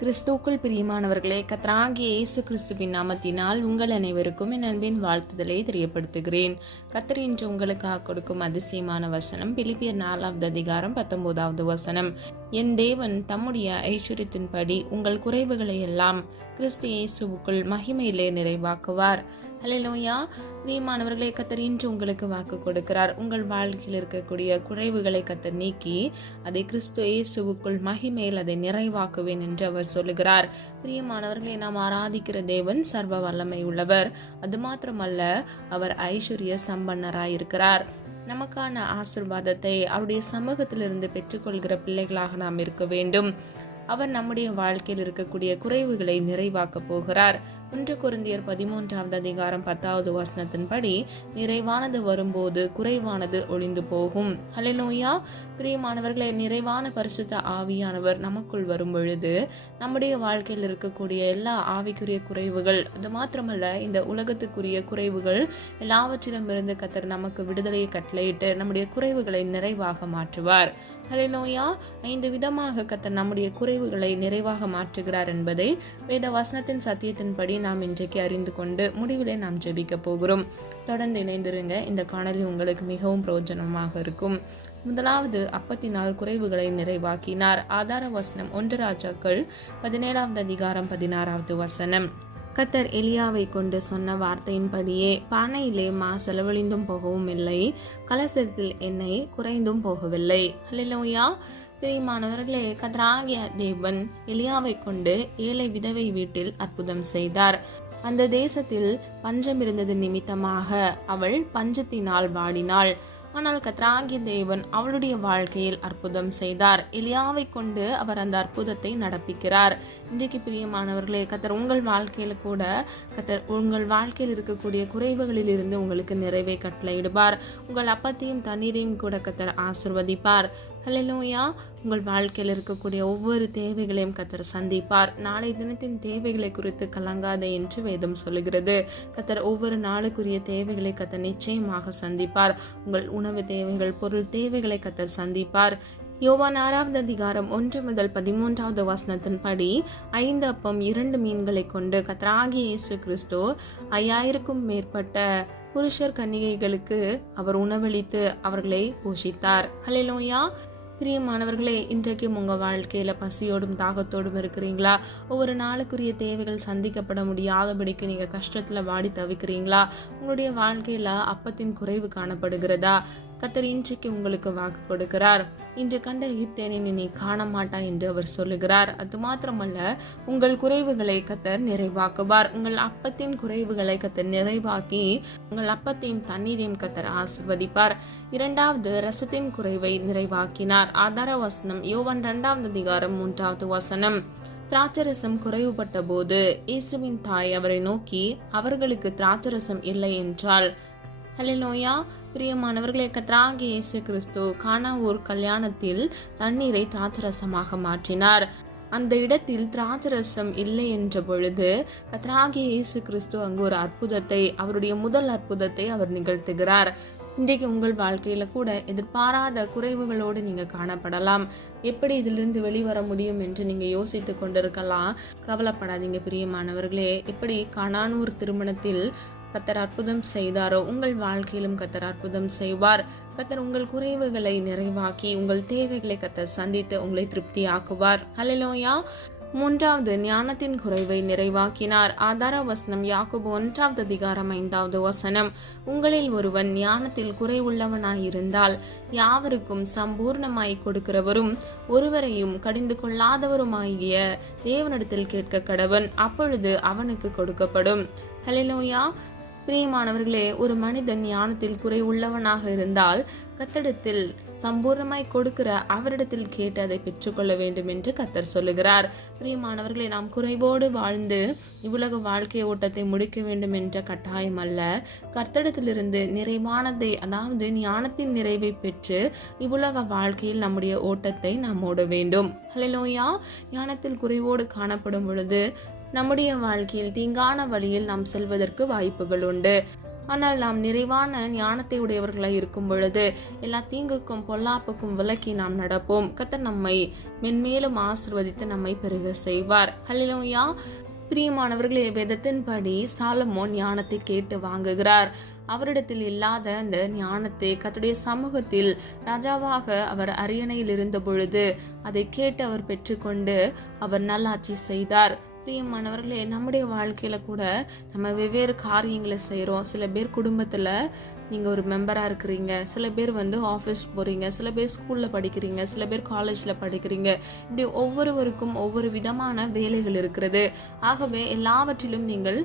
கிறிஸ்துவுக்குள் பிரியமானவர்களே, கர்த்தராகிய இயேசு கிறிஸ்துவின் நாமத்தினால் உங்கள் அனைவருக்கும் என் அன்பின் வாழ்த்துதலை தெரியப்படுத்துகிறேன். கர்த்தர் இன்று உங்களுக்காக கொடுக்கும் அதிசயமான வசனம் பிலிப்பியர் 4வது அதிகாரம் 19வது வசனம். என் தேவன் தம்முடைய ஐஸ்வரியத்தின்படி உங்கள் குறைவுகளை எல்லாம் கிறிஸ்து இயேசுவுக்குள் மகிமையிலே நிறைவாக்குவார். ஹல்லேலூயா. பிரியமானவர்களே, கர்த்தர் இன்று உங்களுக்கு வாக்கு கொடுக்கிறார். உங்கள் வாழ்க்கையில் இருக்கக்கூடிய குறைவுகளை கர்த்தர் நீக்கி அதை கிறிஸ்து இயேசுவுக்குள் மகிமையில் அதை நிறைவாக்குவேன் என்று அவர் சொல்லுகிறார். பிரியமானவர்களே, நாம் ஆராதிக்கிற தேவன் சர்வ வல்லமை உள்ளவர். அது மாத்திரமல்ல, அவர் ஐஸ்வர்ய சம்பன்னராயிருக்கிறார். நமக்கான ஆசீர்வாதத்தை அவருடைய சமூகத்திலிருந்து பெற்றுக்கொள்கிற பிள்ளைகளாக நாம் இருக்க வேண்டும். அவர் நம்முடைய வாழ்க்கையில் இருக்கக்கூடிய குறைவுகளை நிறைவாக்க போகிறார். 1 கொரிந்தியர் 13வது அதிகாரம் 10வது வசனத்தின்படி, நிறைவானது வரும்போது குறைவானது ஒளிந்து போகும். ஹல்லேலூயா. பிரியமானவர்களே, நிறைவான பரிசுத்த ஆவியானவர் நமக்குள் வரும் பொழுது நம்முடைய வாழ்க்கையில் இருக்கக்கூடிய எல்லா ஆவிக்குரிய குறைவுகள், அது மாத்திரமல்ல இந்த உலகத்துக்குரிய குறைவுகள் எல்லாவற்றிலுமிருந்து கர்த்தர் நமக்கு விடுதலையை கட்டளையிட்டு நம்முடைய குறைவுகளை நிறைவாக மாற்றுவார். ஹல்லேலூயா. 5 விதமாக கர்த்தர் நம்முடைய குறைவுகளை நிறைவாக மாற்றுகிறார் என்பதை வேத வசனத்தின் சத்தியத்தின்படி நாம் இன்றைக்கு அறிந்து கொண்டு முடிவிலே நாம் ஜெபிக்க போகிறோம். தொடர்ந்து இணைந்திருங்க. இந்த காணொளி உங்களுக்கு மிகவும் பிரயோஜனமாக இருக்கும். முதலாவது, அப்பத்தினால் குறைவுகளை நிறைவாக்கினார். ஆதார வசனம் 1 ராஜாக்கள் 17வது அதிகாரம் 16வது வசனம். கர்த்தர் எலியாவை கொண்டு சொன்ன வார்த்தையின்படியே பானையிலே மா செலவழிந்தும் போகவும் இல்லை, கலசத்தில் எண்ணெய் குறைந்தும் போகவில்லை. ஹல்லேலூயா. பிரியமானவர்களே, கர்த்தராகிய தேவன் எலியாவை கொண்டு ஏழை விதவை வீட்டில் அற்புதம் செய்தார். அந்த தேசத்தில் பஞ்சம் இருந்தது நிமித்தமாக அவள் பஞ்சத்தினால் வாடினாள். ஆனால் கர்த்தராகிய தேவன் அவளுடைய வாழ்க்கையில் அற்புதம் செய்தார். எலியாவை கொண்டு அவர் அந்த அற்புதத்தை நடப்பிக்கிறார். இன்றைக்கு பிரியமானவர்களே, கர்த்தர் உங்கள் வாழ்க்கையில கூட கர்த்தர் உங்கள் வாழ்க்கையில் இருக்கக்கூடிய குறைவுகளில் இருந்து உங்களுக்கு நிறைவை கட்டளையிடுவார். உங்கள் அப்பத்தையும் தண்ணீரையும் கூட கர்த்தர் ஆசீர்வதிப்பார். ஹல்லேலூயா. உங்கள் வாழ்க்கையில் இருக்கக்கூடிய ஒவ்வொரு தேவைகளையும் கர்த்தர் சந்திப்பார். நாளை தினத்தின் தேவைகளை குறித்து கலங்காதே என்று வேதம் சொல்லுகிறது. கர்த்தர் ஒவ்வொரு நாளுக்குரிய தேவைகளை கர்த்தர் நிச்சயமாக சந்திப்பார். உங்கள் உணவு தேவைகள், பொருள் தேவைகளை கர்த்தர் சந்திப்பார். யோவான் 6வது அதிகாரம் 1 முதல் 13வது வசனத்தின்படி, 5 அப்பம் 2 மீன்களை கொண்டு கர்த்தராகிய இயேசு கிறிஸ்து 5000க்கும் மேற்பட்ட புருஷர் கன்னிகைகளுக்கு அவர் உணவளித்து அவர்களை போஷித்தார். ஹல்லேலூயா. பிரியமானவர்களே, இன்றைக்கும் உங்கள் வாழ்க்கையில் பசியோடும் தாகத்தோடும் இருக்கிறீங்களா? ஒவ்வொரு நாளுக்குரிய தேவைகள் சந்திக்கப்பட முடியாதபடிக்கு நீங்கள் கஷ்டத்தில் வாடி தவிக்கிறீங்களா? உங்களுடைய வாழ்க்கையில் அப்பத்தின் குறைவு காணப்படுகிறதா? கர்த்தர் இன்றைக்கு உங்களுக்கு வாக்கு கொடுக்கிறார். இன்று கண்ட எகிப்தியனை நீ காண மாட்டாய் என்று அவர் சொல்லுகிறார். அது மாத்திரமல்ல, உங்கள் குறைவுகளை கர்த்தர் நிறைவாக்குவார். உங்கள் அப்பத்தின் குறைவுகளை கர்த்தர் நிறைவாக்கி உங்கள் அப்பத்தையும் தண்ணீரையும் கர்த்தர் ஆசீர்வதிப்பார். 2வது, ரசத்தின் குறைவை நிறைவாக்கினார். ஆதார வசனம் யோவான் 2வது அதிகாரம் 3வது வசனம். திராட்சரசம் குறைவுபட்ட போது இயேசுவின் தாய் அவரை நோக்கி, அவர்களுக்கு திராட்சரசம் இல்லை என்றாள். ஹல்லேலூயா. பிரியமானவர்களே, கர்த்தராகிய இயேசு கிறிஸ்து கானா ஊர் கல்யாணத்தில் தண்ணீரை திராட்சரசமாக மாற்றினார். அந்த இடத்தில் திராட்சரசம் இல்லை என்ற பொழுது கர்த்தராகிய இயேசு கிறிஸ்து அங்கு ஒரு அற்புதத்தை, அவருடைய முதல் அற்புதத்தை அவர் நிகழ்த்துகிறார். இன்றைக்கு உங்கள் வாழ்க்கையில கூட எதிர்பாராத குறைவுகளோடு நீங்க காணப்படலாம். எப்படி இதிலிருந்து வெளிவர முடியும் என்று நீங்க யோசித்து கொண்டிருக்கலாம். கவலைப்படாதீங்க பிரியமானவர்களே. எப்படி கானானூர் திருமணத்தில் கர்த்தர் அற்புதம் செய்தாரோ, உங்கள் வாழ்க்கையிலும் கர்த்தர் அற்புதம் செய்வார். கர்த்தர் உங்கள் குறைவுகளை நிறைவாக்கி உங்கள் தேவைகளை கர்த்தர் சந்தித்து உங்களை திருப்தி ஆக்குவார். ஹல்லேலூயா. 3வது, ஞானத்தின் குறைவை நிறைவாக்கினார். ஆதார வசனம் யாக்கோபு 1வது அதிகாரம் 5வது வசனம். உங்களில் ஒருவன் ஞானத்தில் குறைவுள்ளவனாயிருந்தால் யாவருக்கும் சம்பூர்ணமாய் கொடுக்கிறவரும் ஒருவரையும் கடிந்து கொள்ளாதவருமாகிய தேவனிடத்தில் கேட்க கடவன், அப்பொழுது அவனுக்கு கொடுக்கப்படும். ஹல்லேலூயா. பிரியமானவர்களே, ஒரு மனிதன் ஞானத்தில் குறை உள்ளவனாக இருந்தால் கர்த்தரிடத்தில் சம்பூர்ணமாய் கொடுக்கிற அவரிடத்தில் கேட்டு அதை பெற்றுக்கொள்ள வேண்டும் என்று கர்த்தர் சொல்லுகிறார். பிரியமானவர்களே, நாம் குறைவோடு வாழ்ந்து இவ்வுலக வாழ்க்கை ஓட்டத்தை முடிக்க வேண்டும் என்ற கட்டாயம் அல்ல. கர்த்தரிடத்திலிருந்து நிறைவானதை, அதாவது ஞானத்தின் நிறைவை பெற்று இவ்வுலக வாழ்க்கையில் நம்முடைய ஓட்டத்தை நாம் ஓட வேண்டும். ஹல்லேலூயா. ஞானத்தில் குறைவோடு காணப்படும் பொழுது நம்முடைய வாழ்க்கையில் தீங்கான வழியில் நாம் செல்வதற்கு வாய்ப்புகள் உண்டு. ஆனால் நாம் நிறைவான ஞானத்தை உடையவர்களாய் இருக்கும் பொழுது எல்லா தீங்குக்கும் பொல்லாப்புக்கும் விலக்கி நாம் நடப்போம். கர்த்தர் நம்மை மென்மேலும் ஆசீர்வதித்து நம்மை பெருக செய்வார். ஹல்லேலூயா. பிரியமானவர்களே, வேதத்தின்படி சாலமோன் ஞானத்தை கேட்டு வாங்குகிறார். அவரிடத்தில் இல்லாத அந்த ஞானத்தை கர்த்தருடைய சமூகத்தில் ராஜாவாக அவர் அரியணையில் இருந்த பொழுது அதை கேட்டு அவர் பெற்றுக்கொண்டு அவர் நல்லாட்சி செய்தார். பிரியமானவர்களே, நம்முடைய வாழ்க்கையில கூட நம்ம வெவ்வேறு காரியங்களை செய்கிறோம். சில பேர் குடும்பத்துல நீங்கள் ஒரு மெம்பராக இருக்கிறீங்க, சில பேர் ஆஃபீஸ் போகிறீங்க, சில பேர் ஸ்கூலில் படிக்கிறீங்க, சில பேர் காலேஜில் படிக்கிறீங்க. இப்படி ஒவ்வொருவருக்கும் ஒவ்வொரு விதமான வேலைகள் இருக்கிறது. ஆகவே எல்லாவற்றிலும் நீங்கள்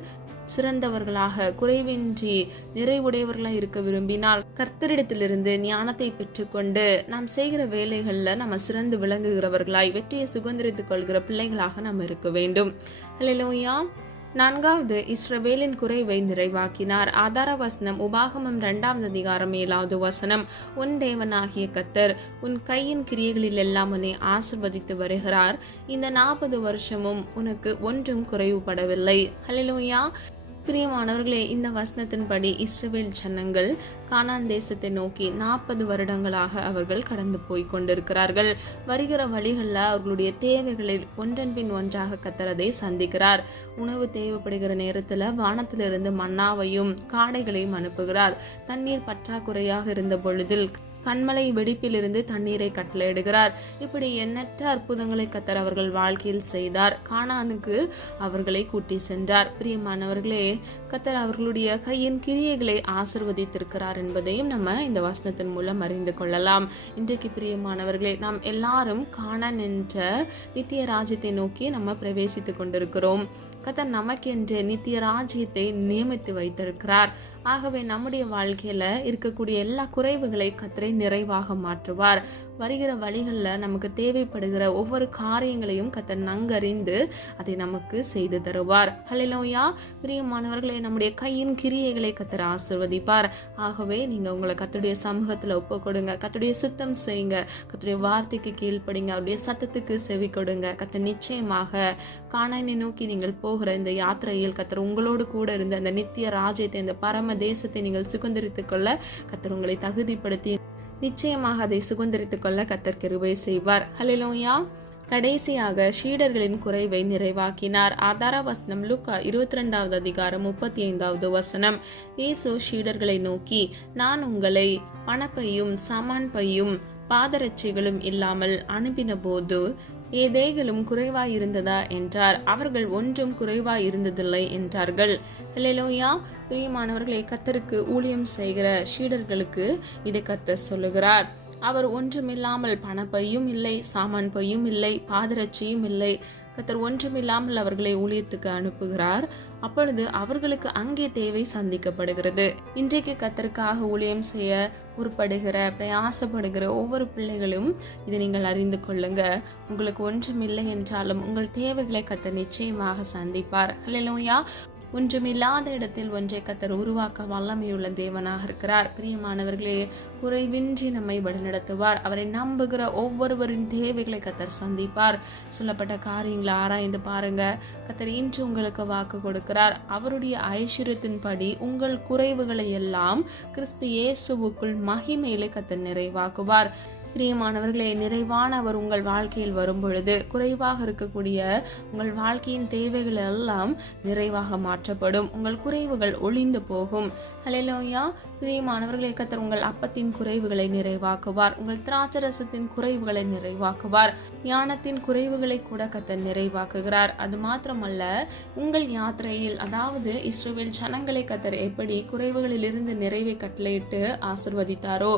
சிறந்தவர்களாக குறைவின்றி நிறைவுடையவர்களாக இருக்க விரும்பினால் கர்த்தரிடத்திலிருந்து ஞானத்தை பெற்றுக்கொண்டு நாம் செய்கிற வேலைகளில் நம்ம சிறந்து விளங்குகிறவர்களாய் வெற்றியை சுதந்திரித்துக் கொள்கிற பிள்ளைகளாக நாம் இருக்க வேண்டும். ஹல்லேலூயா. 4வது, இஸ்ரவேலின் குறைவை நிறைவாக்கினார். ஆதார வசனம் உபாகமம் 2 அதிகாரம் 7வது வசனம். உன் தேவனாகிய கர்த்தர் உன் கையின் கிரியைகளில் எல்லாம் உன்னை ஆசீர்வதித்து வருகிறார். இந்த 40 வருஷமும் உனக்கு ஒன்றும் குறைவுபடவில்லை. ஹல்லேலூயா. பிரியமானவர்களே, இந்த வசனத்தின்படி இஸ்ரவேல் ஜனங்கள் கானான் தேசத்தை நோக்கி 40 வருடங்களாக அவர்கள் கடந்து போய் கொண்டிருக்கிறார்கள். வருகிற வழிகளில் அவர்களுடைய தேவைகளை ஒன்றன் பின் ஒன்றாக கர்த்தர் அதை சந்திக்கிறார். உணவு தேவைப்படுகிற நேரத்தில் வானத்திலிருந்து மன்னாவையும் காடைகளையும் அனுப்புகிறார். தண்ணீர் பற்றாக்குறையாக இருந்த பொழுதில் கண்மலை வெடிப்பிலிருந்து தண்ணீரை கட்டளையிடுகிறார். இப்படி எண்ணற்ற அற்புதங்களை கர்த்தர் அவர்கள் வாழ்க்கையில் செய்தார். கானானுக்கு அவர்களை கூட்டி சென்றார். பிரியமானவர்களே, கர்த்தர் அவர்களுடைய கையின் கிரியைகளை ஆசீர்வதித்திருக்கிறார் என்பதையும் நம்ம இந்த வசனத்தின் மூலம் அறிந்து கொள்ளலாம். இன்றைக்கு பிரியமானவர்களே, நாம் எல்லாரும் கானான் என்ற நித்திய ராஜ்யத்தை நோக்கி நம்ம பிரவேசித்துக் கொண்டிருக்கிறோம். கர்த்தர் நமக்கென்று நித்திய ராஜ்யத்தை நியமித்து வைத்திருக்கிறார். ஆகவே நம்முடைய வாழ்க்கையில இருக்கக்கூடிய எல்லா குறைவுகளை கர்த்தரை நிறைவாக மாற்றுவார். வருகிற வழிகளில் நமக்கு தேவைப்படுகிற ஒவ்வொரு காரியங்களையும் கர்த்தர் நன்கறிந்து அதை நமக்கு செய்து தருவார். ஹல்லேலூயா. பிரியமானவர்களே, நம்முடைய கையின் கிரியைகளை கர்த்தர் ஆசீர்வதிப்பார். ஆகவே நீங்க உங்களை கர்த்தருடைய சமூகத்துல ஒப்பு கொடுங்க, கர்த்தருடைய சுத்தம் செய்யுங்க, கர்த்தருடைய வார்த்தைக்கு கீழ்ப்படிங்க, அவருடைய சத்தத்துக்கு செவி கொடுங்க. கர்த்தர் நிச்சயமாக கானானை நோக்கி நீங்கள் போகிற இந்த யாத்திரையில் கர்த்தர் உங்களோடு கூட இருந்த அந்த நித்திய ராஜ்யத்தை, இந்த பரம தேசத்தை நீங்கள் சுதந்திரித்துக் கொள்ள கர்த்தர் உங்களை தகுதிப்படுத்தி நிச்சயமாக அதை சுதந்திரித்துக் கொள்ள கர்த்தர் கிருபை செய்வார். ஹல்லேலூயா. கடைசியாக சீடர்களின் குறைவை நிறைவாக்கினார். ஆதார வசனம் லூக்கா 22வது அதிகாரம் 35வது வசனம். இயேசு சீடர்களை நோக்கி, நான் உங்களை பணப்பையும் சாமான் பையும் பாதரட்சைகளும் இல்லாமல் அனுப்பின போது ஏதேகளும் குறைவாயிருந்ததா என்றார். அவர்கள் ஒன்றும் குறைவாயிருந்ததில்லை என்றார்கள். ஹல்லேலூயா. பிரியமானவர்களே, கர்த்தருக்கு ஊழியம் செய்கிற சீடர்களுக்கு இதை கர்த்தர் சொல்லுகிறார். அவர் ஒன்றுமில்லாமல் பணப்பையும் இல்லை, சாமான் பையும் இல்லை, பாதரட்சியும் இல்லை. கர்த்தர் ஒன்றுமில்லாமல் அவர்களை ஊழியத்துக்கு அனுப்புகிறார். அப்பொழுது அவர்களுக்கு அங்கே தேவை சந்திக்கப்படுகிறது. இன்றைக்கு கர்த்தருக்காக ஊழியம் செய்ய முற்படுகிற பிரயாசப்படுகிற ஒவ்வொரு பிள்ளைகளும் இதை நீங்கள் அறிந்து கொள்ளுங்க. உங்களுக்கு ஒன்றுமில்லை என்றாலும் உங்கள் தேவைகளை கர்த்தர் நிச்சயமாக சந்திப்பார். ஹல்லேலூயா. ஒன்றுமில்லாத இடத்தில் ஒன்றை கர்த்தர் உருவாக்க வல்லமையுள்ள தேவனாக இருக்கிறார். பிரியமானவர்களே, குறைவின்றி நம்மை வழிநடத்துவார். அவரை நம்புகிற ஒவ்வொருவரின் தேவைகளை கர்த்தர் சந்திப்பார். சொல்லப்பட்ட காரியங்களை ஆராய்ந்து பாருங்க. கர்த்தர் இன்று உங்களுக்கு வாக்கு கொடுக்கிறார். அவருடைய ஐஸ்வர்யத்தின்படி உங்கள் குறைவுகளை எல்லாம் கிறிஸ்து இயேசுவுக்குள் மகிமையிலே கர்த்தர் நிறைவாக்குவார். பிரியமானவர்களே, நிறைவான அவர் உங்கள் வாழ்க்கையில் வரும் பொழுது குறைவாக இருக்கக்கூடிய உங்கள் வாழ்க்கையின் தேவைகள் எல்லாம் நிறைவாக மாற்றப்படும். உங்கள் குறைவுகள் ஒளிந்து போகும். ஹல்லேலூயா. பிரியமானவர்களே, கர்த்தர் உங்கள் அப்பத்தின் குறைவுகளை நிறைவாக்குவார். உங்கள் திராட்சரசத்தின் குறைவுகளை நிறைவாக்குவார். ஞானத்தின் குறைவுகளை கூட கர்த்தர் நிறைவாக்குகிறார். அது மாத்திரமல்ல, உங்கள் யாத்திரையில், அதாவது இஸ்ரவேல் ஜனங்களை கர்த்தர் எப்படி குறைவுகளிலிருந்து நிறைவை கட்டளையிட்டு ஆசீர்வதித்தாரோ,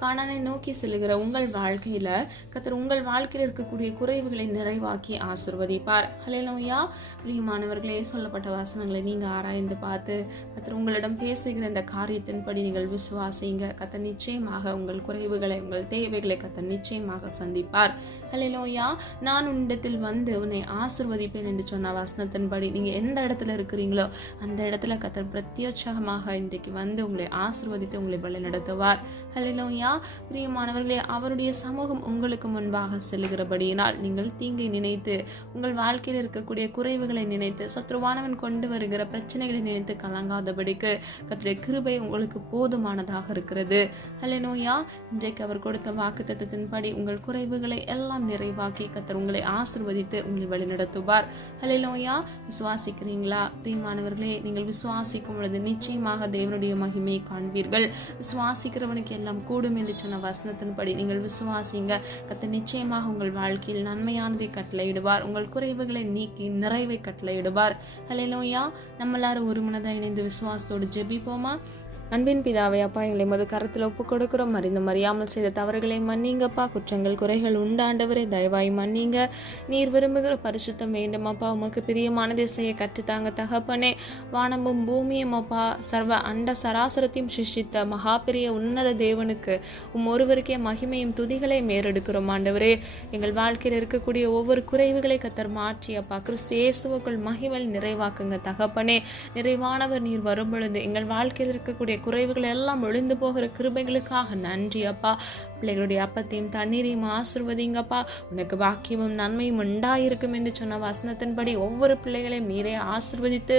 கானானை நோக்கி செல்கிற உங்கள் வாழ்க்கையில கர்த்தர் உங்கள் வாழ்க்கையில் இருக்கக்கூடிய குறைவுகளை நிறைவாக்கி ஆசீர்வதிப்பார். ஹல்லேலூயா. பிரியமானவர்களே, சொல்லப்பட்ட வசனங்களை நீங்க ஆராய்ந்து பார்த்து கர்த்தர் உங்களிடம் பேசுகிற இந்த காரியத்தின்படி நீங்கள் விசுவாசிங்க. கர்த்தர் நிச்சயமாக உங்கள் குறைவுகளை, உங்கள் தேவைகளை கர்த்தர் நிச்சயமாக சந்திப்பார். ஹல்லேலூயா. நான் உன்னிடத்தில் வந்து உன்னை ஆசீர்வதிப்பேன் என்று சொன்ன வசனத்தின்படி நீங்க எந்த இடத்துல இருக்கிறீங்களோ அந்த இடத்துல கர்த்தர் பிரத்யட்சமாக இன்றைக்கு வந்து உங்களை ஆசீர்வதித்து உங்களை வழி நடத்துவார். ஹல்லேலூயா. ஹல்லேலூயா. பிரியமானவர்களே, அவருடைய சமூகம் உங்களுக்கு முன்பாக செல்கிறபடியினால் நீங்கள் தீங்கை நினைத்து, உங்கள் வாழ்க்கையில் இருக்கக்கூடிய குறைவுகளை நினைத்து, சத்ருவானவன் கொண்டு வருகிற பிரச்சனைகளை நினைத்து கலங்காதபடிக்கு கர்த்தருடைய கிருபை உங்களுக்கு போதுமானதாக இருக்கிறது. ஹல்லேலூயா. இன்றைக்கு அவர் கொடுத்த வாக்குத்தத்தத்தின்படி உங்கள் குறைவுகளை எல்லாம் நிறைவாக்கி கர்த்தர் உங்களை ஆசீர்வதித்து உங்களை வழிநடத்துவார். ஹல்லேலூயா. விசுவாசிக்கிறீங்களா? பிரியமானவர்களே, நீங்கள் விசுவாசிக்கும் பொழுது நிச்சயமாக தேவனுடைய மகிமையை காண்பீர்கள். விசுவாசிக்கிறவனுக்கு எல்லாம் கூடும் என்று சொன்ன வசனத்தின்படி நீங்கள் விசுவாசிங்க. கர்த்தர் நிச்சயமாக உங்கள் வாழ்க்கையில் நன்மையானதை கட்டளையிடுவார். உங்கள் குறைவுகளை நீக்கி நிறைவை கட்டளையிடுவார். ஹல்லேலூயா. நம்ம எல்லாரும் ஒரு மனதாக இணைந்து விசுவாசத்தோடு ஜெபிப்போமா? அன்பின் பிதாவே, அப்பா, எங்களை மது கருத்தில் ஒப்பு கொடுக்கிறோம். அறிந்தும் அறியாமல் செய்த தவறுகளை மன்னிங்கப்பா. குற்றங்கள் குறைகள் உண்டாண்டவரை தயவாய் மன்னிங்க. நீர் விரும்புகிற பரிசுத்தம் வேண்டும் அப்பா. உமக்கு பிரியமானதை செய்ய கற்றுத்தாங்க தகப்பனே. வானமும் பூமியும் அப்பா, சர்வ அண்ட சராசரத்தையும் சிருஷ்டித்த மகா பெரிய உன்னத தேவனுக்கு ஒருவருக்கே மகிமையும் துதிகளையும் ஏறெடுக்கிறோம் ஆண்டவரே. எங்கள் வாழ்க்கையில் இருக்கக்கூடிய ஒவ்வொரு குறைவுகளை கத்தர் மாற்றி அப்பா, கிறிஸ்து இயேசுவுக்குள் மகிமையில் நிறைவாக்குங்க தகப்பனே. நிறைவானவர் நீர் வரும் பொழுது எங்கள் வாழ்க்கையில் இருக்கக்கூடிய குறைவுகள் எல்லாம் ஒழிந்து போகிற கிருபைகளுக்காக நன்றி அப்பா. பிள்ளைகளுடைய அப்பத்தையும் தண்ணீரையும் ஆசீர்வதிங்கப்பா. உனக்கு வாக்கியமும் நன்மையும் உண்டாயிருக்கும் என்று சொன்ன வசனத்தின்படி ஒவ்வொரு பிள்ளைகளையும் நீரே ஆசீர்வதித்து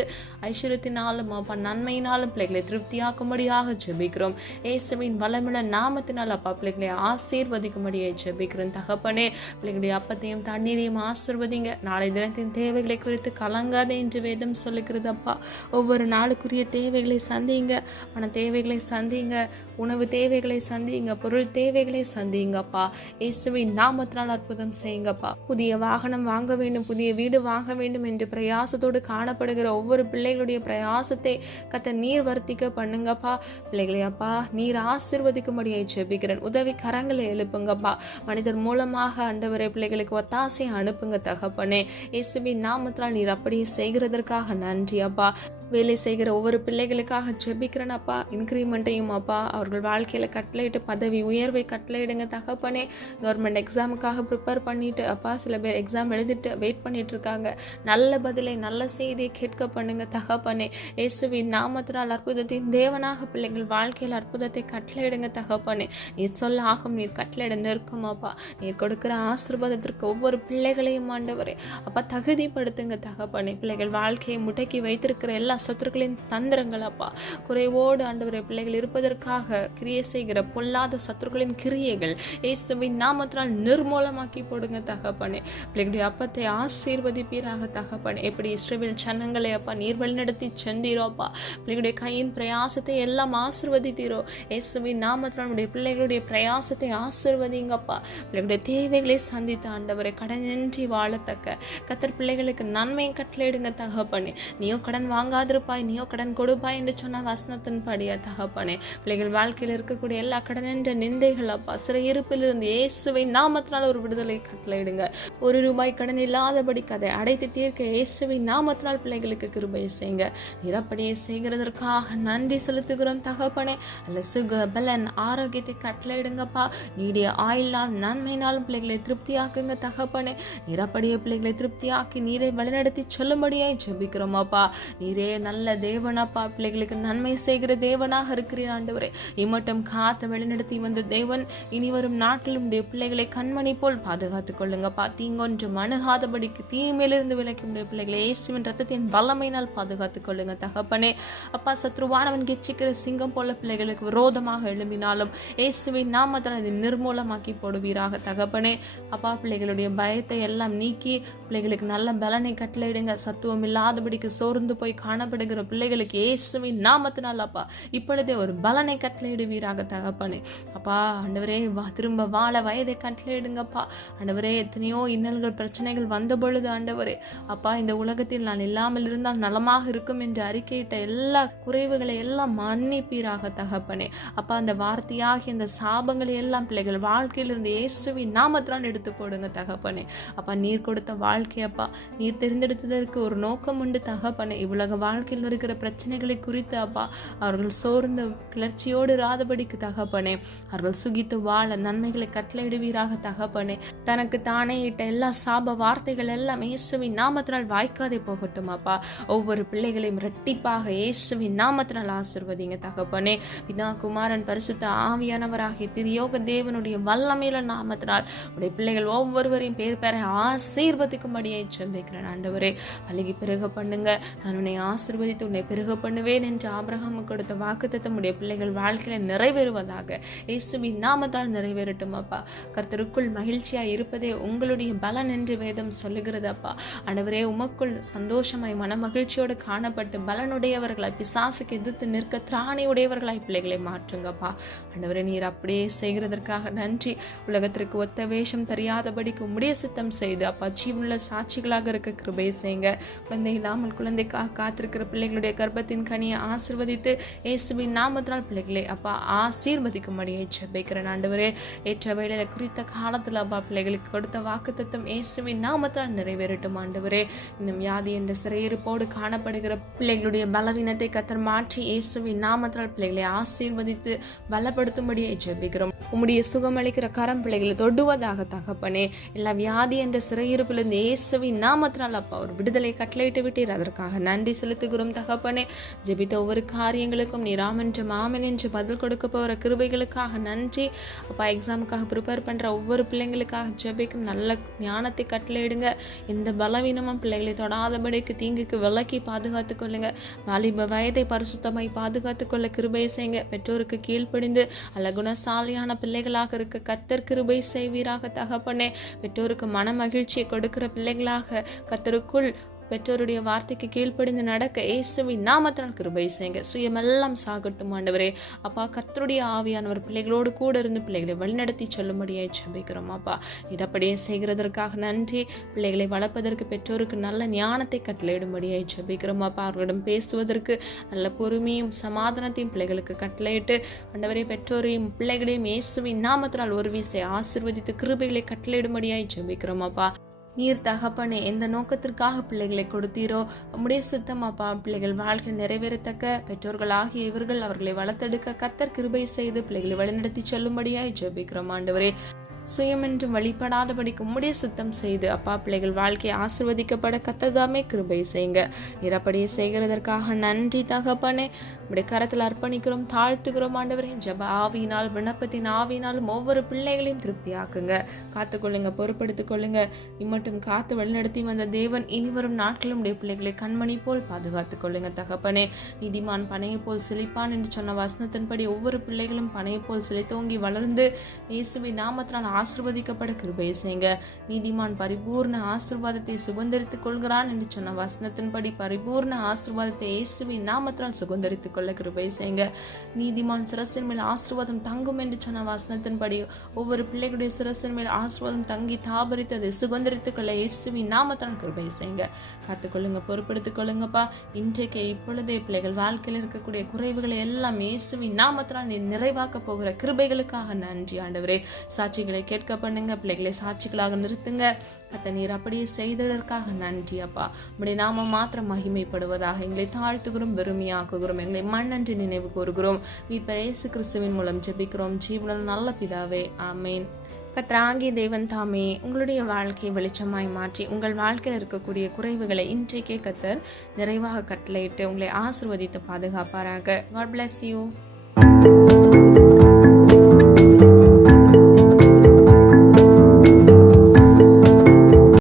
ஐஸ்வர்யத்தினாலும் அப்பா நன்மையினாலும் பிள்ளைகளை திருப்தியாக்கும்படியாக ஜெபிக்கிறோம். இயேசுவின் வல்லமையுள்ள நாமத்தினால் அப்பா பிள்ளைகளை ஆசீர்வதிக்கும்படியாக ஜெபிக்கிறோம் தகப்பனே. பிள்ளைகளுடைய அப்பத்தையும் தண்ணீரையும் ஆசீர்வதிங்க. நாளை தினத்தின் தேவைகளை குறித்து கலங்காதே என்று வேதம் சொல்லுகிறது அப்பா. ஒவ்வொரு நாளுக்குரிய தேவைகளை சந்திங்க. பண தேவைகளை சந்திங்க, உணவு தேவைகளை சந்திங்க, பொருள் தேவைகளை சந்திங்கப்பா. இயேசுவின் நாமத்தினால் அற்புதம் செய்யுங்கப்பா. புதிய வாகனம் வாங்க வேண்டும், புதிய வீடு வாங்க வேண்டும் என்று பிரயாசத்தோடு காணப்படுகிற ஒவ்வொரு பிள்ளைகளுடைய பிரயாசத்தை கர்த்தர் நீர் வர்த்திக்க பண்ணுங்கப்பா. பிள்ளைகளை அப்பா நீர் ஆசீர்வதிக்கும்படியை ஜெபிக்கிறேன். உதவி கரங்களை எழுப்புங்கப்பா. மனிதர் மூலமாக ஆண்டவரே பிள்ளைகளுக்கு ஒத்தாசை அனுப்புங்க தகப்பனே. இயேசுவின் நாமத்தினால் நீர் அப்படியே செய்கிறதற்காக நன்றி அப்பா. வேலை செய்கிற ஒவ்வொரு பிள்ளைகளுக்காக ஜெபிக்கிறேன் அப்பா. இன்க்ரிமெண்ட்டையும் அப்பா அவர்கள் வாழ்க்கையில் கட்டளையிட்டு பதவி உயர்வை கட்டளையிடுங்க தகப்பனே. கவர்மெண்ட் எக்ஸாமுக்காக ப்ரிப்பேர் பண்ணிட்டு அப்பா சில பேர் எக்ஸாம் எழுதிட்டு வெயிட் பண்ணிட்டு இருக்காங்க. நல்ல பதிலை நல்ல செய்தியை கேட்க பண்ணுங்க தகப்பனே. இயேசுவின் நாமத்தினால் அற்புதத்தின் தேவனாக பிள்ளைகள் வாழ்க்கையில் அற்புதத்தை கட்டளையிடுங்க தகப்பனே. நீர் சொல்ல ஆகும், நீர் கட்டளையிட நிற்கும் அப்பா. நீர் கொடுக்கிற ஆசீர்வாதத்திற்கு ஒவ்வொரு பிள்ளைகளையும் ஆண்டவரே அப்பா தகுதிப்படுத்துங்க தகப்பனே. பிள்ளைகள் வாழ்க்கையை முடக்கி வைத்திருக்கிற எல்லா சத்துருக்களின் தந்திரங்கள் அப்பா குறைவோடு ஆண்டவரே பிள்ளைகள் இருப்பதற்காக கிரியை செய்கிற பொல்லாத சத்துருக்களின் கிரியைகள் இயேசுவின் நாமத்தினால் நிர்மூலமாக்கி போடுங்க தகப்பனே. பிள்ளைகளுடைய அப்பத்தை ஆசீர்வதிப்பீராக தகப்பனே. எப்படி இஸ்ரவேல் ஜனங்களை அப்பா நீர் வழிநடத்தி சென்றீரோ அப்பா, பிள்ளைகளுடைய கையின் பிரயாசத்தை எல்லாம் ஆசீர்வதித்தீரோ. இயேசுவின் நாமத்தினால் நம்முடைய பிள்ளைகளுடைய பிரயாசத்தை ஆசீர்வதிங்கப்பா. பிள்ளைகளுடைய தேவைகளை சந்தித்த ஆண்டவரை கடனின்றி வாழத்தக்க கர்த்தர் பிள்ளைகளுக்கு நன்மை கட்டளையிடுங்க தகப்பனே. நீயோ கடன் வாங்காதிருப்பாய், நீயோ கடன் கொடுப்பாய் என்று சொன்ன வசனத்தின் படியா தகப்பனே. பிள்ளைகள் வாழ்க்கையில் இருக்கக்கூடிய எல்லா கடன் என்ற நிந்தைகள் அப்பா சிறையிருப்பிலிருந்து இயேசுவின் நாமத்தினால் ஒரு விடுதலை கட்டளையிடுங்க. ₹1 கடன் இல்லாதபடி அதை அடைத்து தீர்க்க இயேசுவின் நாமத்தினால் பிள்ளைகளுக்கு கிருபை செய்யுங்க. நிரப்படியை செய்கிறதற்காக நன்றி செலுத்துகிறோம் தகப்பனே. அல்ல சுக பலன் ஆரோக்கியத்தை கட்டளையிடுங்கப்பா. நீடிய ஆயுளால் நன்மையினாலும் பிள்ளைகளை திருப்தியாக்குங்க தகப்பனே. நிரப்படிய பிள்ளைகளை திருப்தியாக்கி நீரை வழிநடத்தி சொல்லும்படியாய் ஜெபிக்கிறோம் அப்பா. நீரே நல்ல தேவனப்பா. பிள்ளைகளுக்கு நன்மை செய்கிற தேவனாக இருக்கிறீர் ஆண்டவரே. இம்மட்டும் காத்து வழிநடத்தி வந்த தேவன் இனி வரும் நாட்டிலும் பிள்ளைகளை கண்மணி போல் பாதுகாத்துக் கொள்ளுங்கப்பா. தீங்கொன்றும் அணுகாதபடிக்கு தீமையிலிருந்து விலக்கும் பிள்ளைகளை இயேசுவின் ரத்தத்தின் வல்லமையினால் பாதுகாத்துக் கொள்ளுங்க தகப்பனே. அப்பா சத்ருவானவன் கெச்சிக்கிற சிங்கம் போல பிள்ளைகளுக்கு விரோதமாக எழும்பினாலும் இயேசுவின் நாமத்தில் அதை நிர்மூலமாக்கி போடுவீராக தகப்பனே. அப்பா பிள்ளைகளுடைய பயத்தை எல்லாம் நீக்கி பிள்ளைகளுக்கு நல்ல பலனை கட்டளையிடுங்க. சத்துவம் இல்லாதபடிக்கு சோர்ந்து போய் காணப்படுகிற பிள்ளைகளுக்கு இயேசுவின் நாமத்தினால் அப்பா இப்பொழுதே ஒரு பலனை கட்டளையிடுவீராக தகப்பனே. அப்பா ஆண்டவரே திரும்ப வாழ வயதை கட்டளையிடுங்கப்பா. ஆண்டவரே எத்தனையோ இன்னல்கள் பிரச்சனைகள் வந்த பொழுது ஆண்டவரே அப்பா இந்த உலகத்தில் நான் இல்லாமல் இருந்தால் நலமாக இருக்கும் என்று அறிக்கையிட்ட எல்லா குறைவுகளை எல்லாம் மன்னிப்பீராக தகப்பனே. அப்பா அந்த வார்த்தையாகி இந்த சாபங்களை எல்லாம் பிள்ளைகள் வாழ்க்கையிலிருந்து இயேசுவின் நாமத்தினால் எடுத்து போடுங்க தகப்பனே. அப்பா நீர் கொடுத்த வாழ்க்கை அப்பா நீர் தெரிந்தெடுத்ததற்கு ஒரு நோக்கம் உண்டு தகப்பனே. இவ்வுலக வாழ்க்கை வாழ்க்கையில் இருக்கிற பிரச்சனைகளை குறித்து அப்பா அவர்கள் சோர்ந்து கிளர்ச்சியோடு இராதபடிக்கு தகப்பனே அவர்கள் சுகித்து வாழ நன்மைகளை கட்டளையிடுவீராக தகப்பனே. தனக்கு தானே இட்ட எல்லா சாப வார்த்தைகள் எல்லாம் இயேசுவின் நாமத்தினால் வாய்க்காதே போகட்டும் அப்பா. ஒவ்வொரு பிள்ளைகளையும் இரட்டிப்பாக இயேசுவின் நாமத்தினால் ஆசீர்வதிங்க தகப்பனே. பிதா குமாரன் பரிசுத்த ஆவியானவராகிய திரியோக தேவனுடைய வல்லமையில நாமத்தினால் உடைய பிள்ளைகள் ஒவ்வொருவரையும் பேர் பெற ஆசீர்வதிக்கும்படியை ஜெபிக்கிறேன் ஆண்டவரே. பலகி பெருக பண்ணுங்க. நான் உன்னை ஆசீர்வதித்து உன்னை பெருக பண்ணுவேன் என்று ஆபிரகாமுக்கு கொடுத்த வாக்குத்தத்தம் உடைய பிள்ளைகள் வாழ்க்கையில நிறைவேறுவதாக இயேசுவின் நாமத்தால் நிறைவேறட்டும் அப்பா. கர்த்தருக்குள் மகிழ்ச்சியா இருப்பதே உங்களுடைய பலன் என்று வேதம் சொல்லுகிறது அப்பா. ஆண்டவரே, உமக்குள் சந்தோஷமாய் மன மகிழ்ச்சியோடு காணப்பட்டு பலனுடையவர்களாய் பிசாசுக்கு எதிர்த்து நிற்க திராணி உடையவர்களாய் பிள்ளைகளை மாற்றுங்கப்பா. ஆண்டவரே, நீர் அப்படியே செய்கிறதற்காக நன்றி. உலகத்திற்கு ஒத்த வேஷம் தெரியாதபடிக்கு உம்முடைய சித்தம் செய்து அப்பா ஜீவனுள்ள சாட்சிகளாக இருக்க கிருபை செய்யுங்க. குழந்தை இல்லாமல் குழந்தைக்காக காத்திருக்கிற பிள்ளைகளுடைய கர்ப்பத்தின் கனியை ஆசீர்வதித்து இயேசுவின் நாமத்தினால் பிள்ளைகளை அப்பா ஆசீர்வதிக்கும்படியை ஜெபிக்கிறேன் ஆண்டவரே. ஏற்ற வேளையில குறித்த காலத்துல அப்பா பிள்ளைகளுக்கு கொடுத்த வாக்குத்தத்தம் இயேசுவின் நாமத்தினால் நிறைவேறட்டும் ஆண்டவரே. இன்னும் வியாதி என்ற சிறையிருப்போடு காணப்படுகிற பிள்ளைகளுடைய பலவீனத்தை கர்த்தர் மாற்றி இயேசுவின் நாமத்தினால் பிள்ளைகளை ஆசீர்வதித்து பலப்படுத்தும்படியை ஜெபிக்கிறோம். உம்முடைய சுகமளிக்கிற கரம் பிள்ளைகளை தொடுவதாக தகப்பனே. எல்லா வியாதி என்ற சிறையிருப்பிலிருந்து இயேசுவின் நாமத்தினால் அப்பா ஒரு விடுதலை கட்டளையிட்டு விட்டீர். அதற்காக நன்றி செலுத்துகிறோம் தகப்பனே. ஜெபித்த ஒவ்வொரு காரியங்களுக்கும் நீர் ஆமென்று ஆமென் என்று பதில் கொடுக்க போகிற கிருபைகளுக்காக நன்றி அப்பா. எக்ஸாமுக்காக ப்ரிப்பேர் பண்ற ஒவ்வொரு பிள்ளைங்களுக்காக ஜெபிக்கும் நல்ல ஞானத்தை கட்டளையிடுங்க. எந்த பலவீனமும் பிள்ளைகளை தொடாதபடிக்கு தீங்குக்கு விலக்கி பாதுகாத்துக் கொள்ளுங்க. வாலிப வயதை பரிசுத்தமாய் பாதுகாத்துக் கொள்ள கிருபை செய்யுங்க. பெற்றோருக்கு கீழ்ப்படிந்து அல்ல குணசாலியான பிள்ளைகளாக இருக்க கர்த்தர் கிருபை செய்வீராக தகப்பனே. பெற்றோருக்கு மன மகிழ்ச்சியை கொடுக்கிற பிள்ளைகளாக கர்த்தருக்குள் பெற்றோருடைய வார்த்தைக்கு கீழ்ப்படிந்து நடக்க இயேசுவின் நாமத்தினால் கிருபை செய்யுங்க. சுயமெல்லாம் சாகட்டும் ஆண்டவரே. அப்பா, கர்த்தருடைய ஆவியானவர் பிள்ளைகளோடு கூட இருந்து பிள்ளைகளை வழிநடத்தி சொல்லும்படியாய் ஜெபிக்கிறோம் அப்பா. இதப்படியே செய்கிறதற்காக நன்றி. பிள்ளைகளை வளர்ப்பதற்கு பெற்றோருக்கு நல்ல ஞானத்தை கட்டளையிடும்படியாய் ஜெபிக்கிறோம் அப்பா. அவர்களிடம் பேசுவதற்கு நல்ல பொறுமையும் சமாதானத்தையும் பிள்ளைகளுக்கு கட்டளையிட்டு ஆண்டவரே பெற்றோரையும் பிள்ளைகளையும் இயேசுவின் நாமத்தினால் ஒரு வீசை ஆசீர்வதித்து கிருபைகளை கட்டளையிடும்படியாய் ஜெபிக்கிறோம் அப்பா. நீர் தகப்பனே, எந்த நோக்கத்திற்காக பிள்ளைகளை கொடுத்தீரோ உம்முடைய சித்தம் அப்பா. பிள்ளைகள் வாழ்க்கை நிறைவேறத்தக்க பெற்றோர்கள் ஆகிய இவர்கள் அவர்களை வளர்த்தெடுக்க கர்த்தர் கிருபை செய்து பிள்ளைகளை வழிநடத்தி செல்லும்படியாய் ஜெபிக்கிறோம் ஆண்டவரே. சுயமென்றும் வழிபடாதபடிக்கு உம்முடைய சித்தம் செய்து அப்பா பிள்ளைகள் வாழ்க்கையை ஆசீர்வதிக்கப்பட கர்த்தர்தாமே கிருபை செய்யுங்க. இறப்படியே செய்கிறதற்காக நன்றி தகப்பனே. உம்முடைய கரத்தில் அர்ப்பணிக்கிறோம், தாழ்த்துகிறோம் ஆண்டவரே. ஜெப ஆவியினால் விண்ணப்பத்தின் ஆவியினாலும் ஒவ்வொரு பிள்ளைகளையும் திருப்தியாக்குங்க. காத்துக்கொள்ளுங்க, பொறுப்படுத்திக் கொள்ளுங்க. இம்மட்டும் காத்து வழிநடத்தி வந்த தேவன் இனி வரும் நாட்களும் உடைய பிள்ளைகளை கண்மணி போல் பாதுகாத்துக் கொள்ளுங்க தகப்பனே. நீதிமான் பனையை போல் செழிப்பான் என்று சொன்ன வசனத்தின்படி ஒவ்வொரு பிள்ளைகளும் பனையை போல் செழித்தோங்கி வளர்ந்து இயேசுவின் நாமத்தினால் ஆசீர்வதிக்கப்பட கிருபை செய்யுங்க. நீதிமான் பரிபூர்ண ஆசீர்வாதத்தை சுதந்தரித்துக் கொள்கிறான் என்று சொன்ன வசனத்தின்படி பரிபூர்ண ஆசீர்வாதத்தை இயேசுவின் நாமத்தினால் சுதந்தரித்துக் கொள்ள கிருபை செய்யுங்க. நீதிமான் சிரசின் மேல் ஆசீர்வாதம் தங்கும் என்று சொன்ன வசனத்தின்படி ஒவ்வொரு பிள்ளைகளுடைய சிரசின் மேல் ஆசீர்வாதம் தங்கி தாபரித்து அதை சுதந்தரித்துக் கொள்ள இயேசுவின் நாமத்தினால் கிருபை செய்யுங்க. காத்துக்கொள்ளுங்க, பொறுப்படுத்திக் கொள்ளுங்கப்பா. இன்றைக்கு இப்பொழுதே பிள்ளைகள் வாழ்க்கையில் இருக்கக்கூடிய குறைவுகளை எல்லாம் இயேசுவின் நாமத்தினால் நீ நிறைவாக்க போகிற கிருபைகளுக்காக நன்றி ஆண்டவரே. சாட்சிகளை கேட்க பண்ணுங்க, பிள்ளைகளை சாட்சிகளாக நிறுத்துங்க. கர்த்தர் நீர் அப்படியே செய்ததற்காக நன்றி அப்பா. உம்முடைய நாமம் மாத்திரம் மகிமைப்படுவதாக எங்களை தாழ்த்துகிறோம், வெறுமையாக்குகிறோம், எங்களை மண்ணன்று நினைவு கூறுகிறோம். மீட்பர் இயேசு கிறிஸ்துவின் மூலம் ஜெபிக்கிறோம் ஜீவனுள்ள நல்ல பிதாவே, ஆமேன். கர்த்தராகிய தேவன் தாமே உங்களுடைய வாழ்க்கையை வெளிச்சமாய் மாற்றி உங்கள் வாழ்க்கையில் இருக்கக்கூடிய குறைவுகளை இன்றைக்கே கர்த்தர் நிறைவாக கட்டளையிட்டு உங்களை ஆசீர்வதித்து பாதுகாப்பாராக. God bless you.